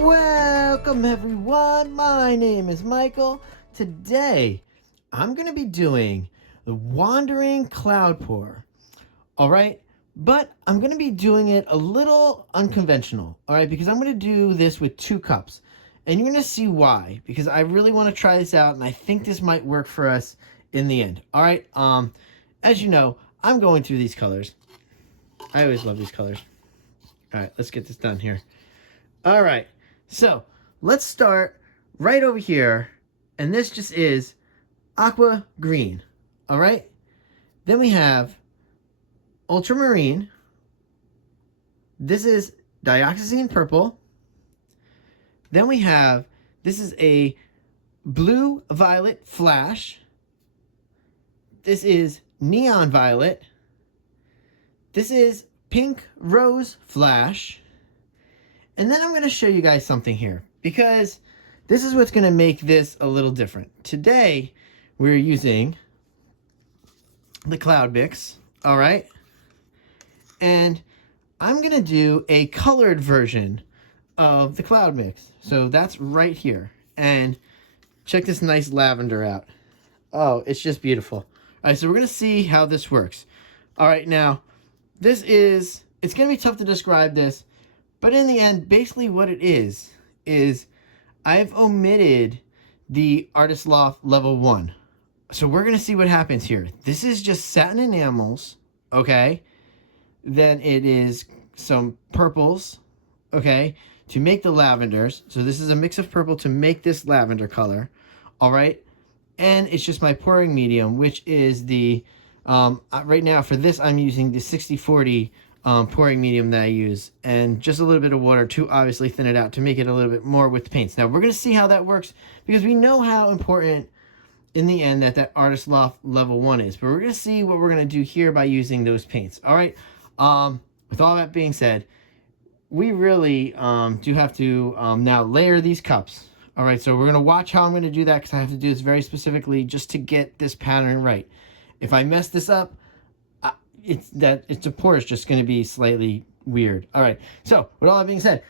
Welcome everyone, my name is Michael. Today, I'm going to be doing the Wandering Cloud Pour, alright? But I'm going to be doing it a little unconventional, alright? Because I'm going to do this with 2 cups. And you're going to see why, because I really want to try this out and I think this might work for us in the end, alright? As you know, I'm going through these colors. I always love these colors. Alright, let's get this done here. Alright, so let's start right over here, and this just is aqua green, alright? Then we have ultramarine. This is dioxazine purple. Then we have, this is a blue violet flash. This is neon violet. This is pink rose flash. And then I'm going to show you guys something here, because this is what's going to make this a little different. Today, we're using the Cloud Mix, all right? And I'm going to do a colored version of the Cloud Mix. So that's right here. And check this nice lavender out. Oh, it's just beautiful. All right, so we're going to see how this works. All right, now, this is, it's going to be tough to describe this, but in the end, basically what it is I've omitted the Artist Loft level 1. So we're going to see what happens here. This is just satin enamels, okay? Then it is some purples, okay, to make the lavenders. So this is a mix of purple to make this lavender color, all right? And it's just my pouring medium, which is the, right now for this, I'm using the 60/40 pouring medium that I use, and just a little bit of water to obviously thin it out to make it a little bit more with the paints. Now we're going to see how that works, because we know how important in the end that Artist Loft level 1 is, but we're going to see what we're going to do here by using those paints. All right, with all that being said, we really do have to now layer these cups. All right, so we're going to watch how I'm going to do that, because I have to do this very specifically just to get this pattern right. If I mess this up, it's a pour is just going to be slightly weird. All right, so with all that being said,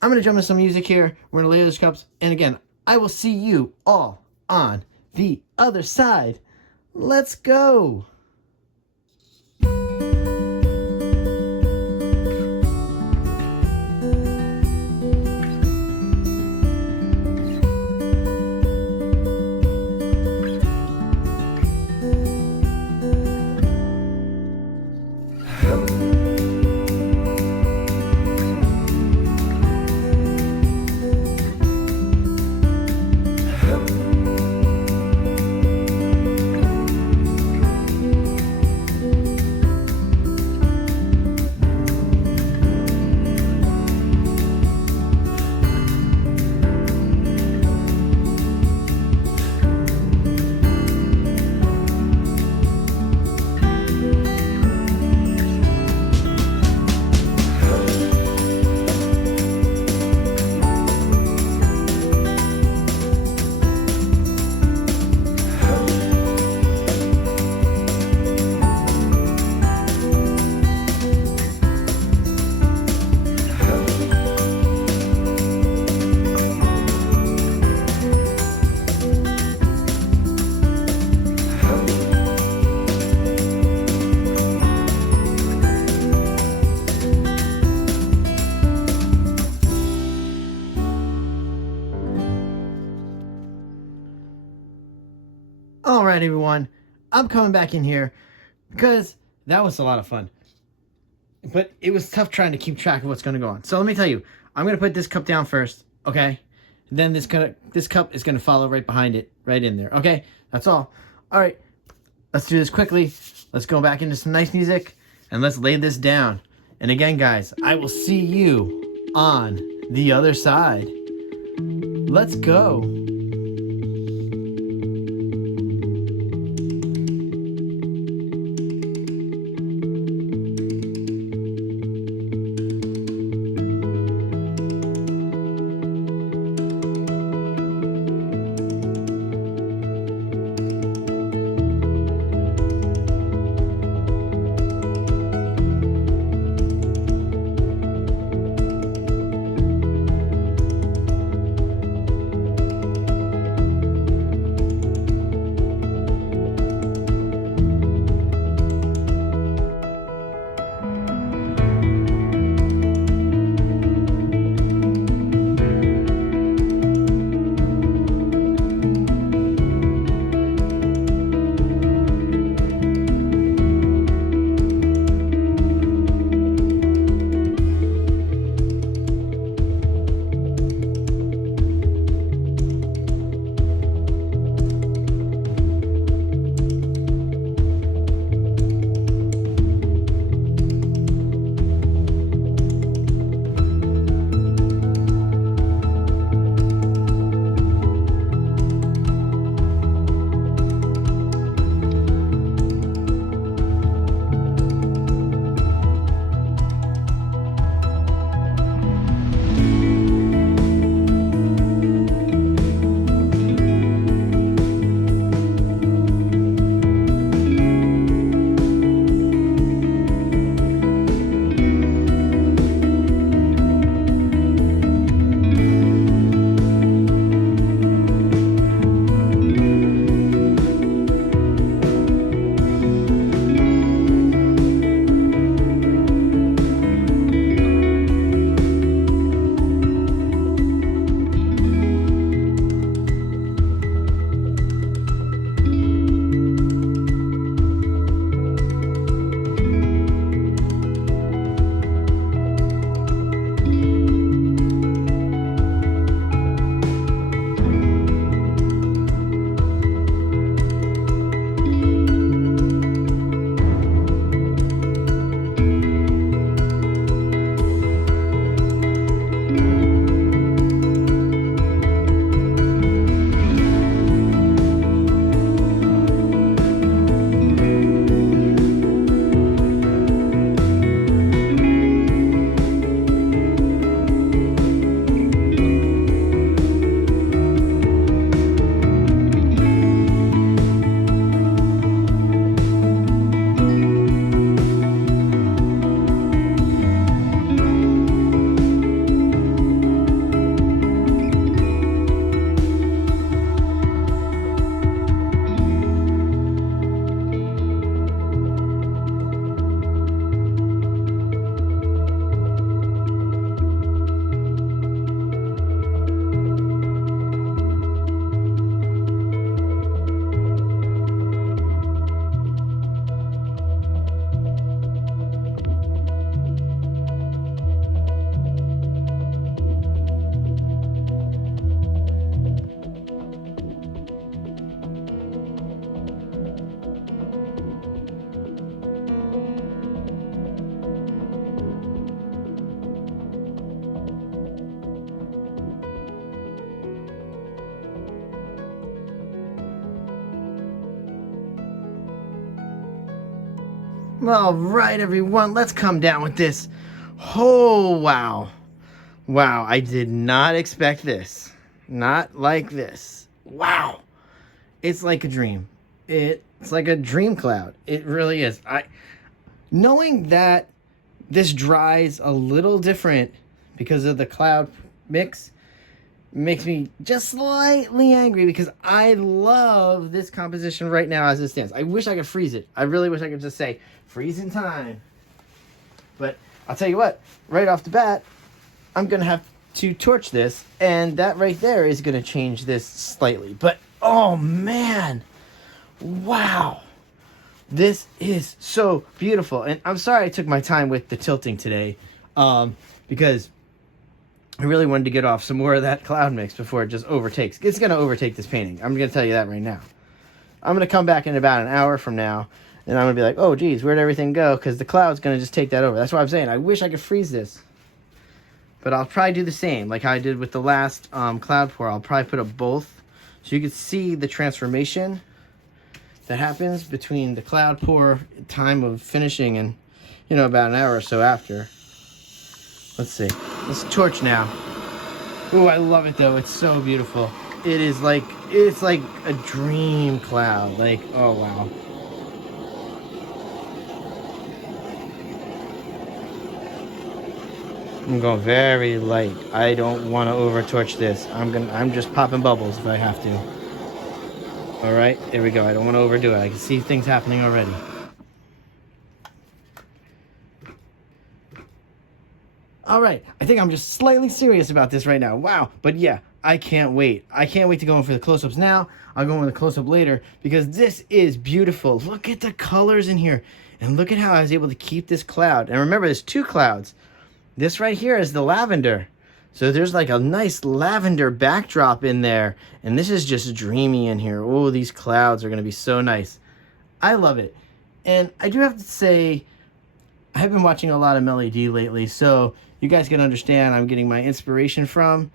I'm going to jump into some music here. We're going to layer those cups, and again, I will see you all on the other side. Let's go. All right, everyone, I'm coming back in here because that was a lot of fun, but it was tough trying to keep track of what's going to go on. So let me tell you, I'm going to put this cup down first, okay? Then this cup is going to follow right behind it, right in there, okay? That's all. All right, let's do this quickly. Let's go back into some nice music, and let's lay this down. And again, guys, I will see you on the other side. Let's go. All right, everyone, let's come down with this. Oh, wow. Wow, I did not expect this. Not like this. Wow. It's like a dream. It's like a dream cloud. It really is. Knowing that this dries a little different because of the cloud mix makes me just slightly angry because I love this composition right now as it stands. I wish I could freeze it. I really wish I could just say, freeze in time. But I'll tell you what, right off the bat, I'm going to have to torch this, and that right there is going to change this slightly. But, oh man, wow. This is so beautiful. And I'm sorry I took my time with the tilting today, because I really wanted to get off some more of that cloud mix before it just overtakes. It's going to overtake this painting. I'm going to tell you that right now. I'm going to come back in about an hour from now, and I'm going to be like, oh, geez, where'd everything go? Because the cloud's going to just take that over. That's why I'm saying I wish I could freeze this. But I'll probably do the same, like how I did with the last cloud pour. I'll probably put up both, so you can see the transformation that happens between the cloud pour time of finishing and, you know, about an hour or so after. Let's see. Let's torch now. Ooh, I love it though. It's so beautiful. It's like a dream cloud. Like, oh wow. I'm going very light. I don't want to over torch this. I'm just popping bubbles if I have to. All right, there we go. I don't want to overdo it. I can see things happening already. All right, I think I'm just slightly serious about this right now. Wow, but yeah, I can't wait. I can't wait to go in for the close-ups now. I'll go in with a close-up later because this is beautiful. Look at the colors in here, and look at how I was able to keep this cloud. And remember, there's two clouds. This right here is the lavender. So there's like a nice lavender backdrop in there. And this is just dreamy in here. Oh, these clouds are going to be so nice. I love it. And I do have to say, I've been watching a lot of Melly D lately. So you guys can understand I'm getting my inspiration from.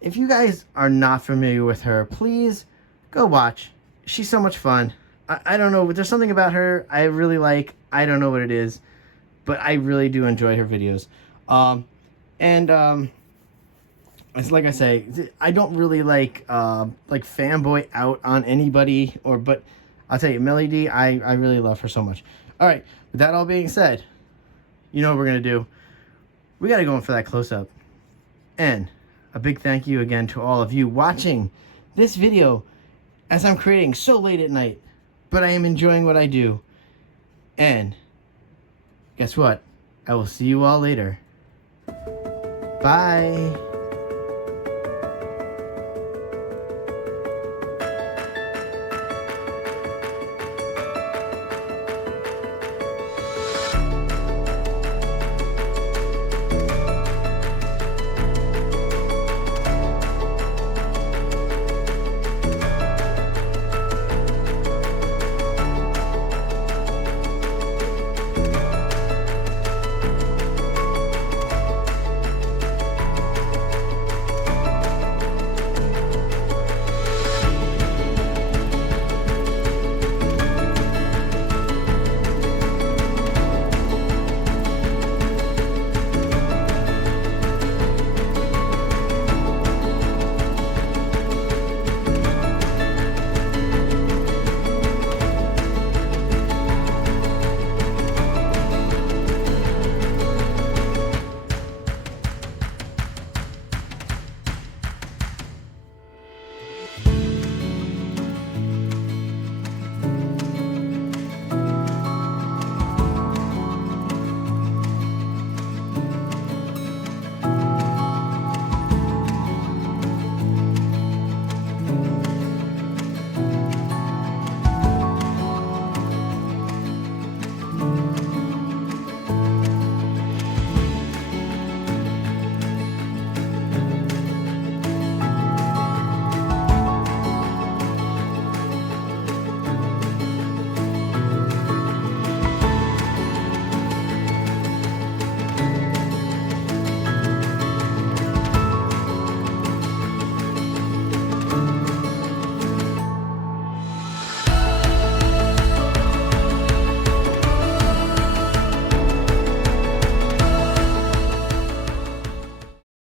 If you guys are not familiar with her, please go watch. She's so much fun. I don't know, but there's something about her I really like. I don't know what it is, but I really do enjoy her videos. It's like I say, I don't really like fanboy out on anybody, but I'll tell you, Melly D, I really love her so much. All right, with that all being said, you know what we're going to do. We got to go in for that close-up. And a big thank you again to all of you watching this video as I'm creating so late at night, but I am enjoying what I do. And guess what? I will see you all later. Bye.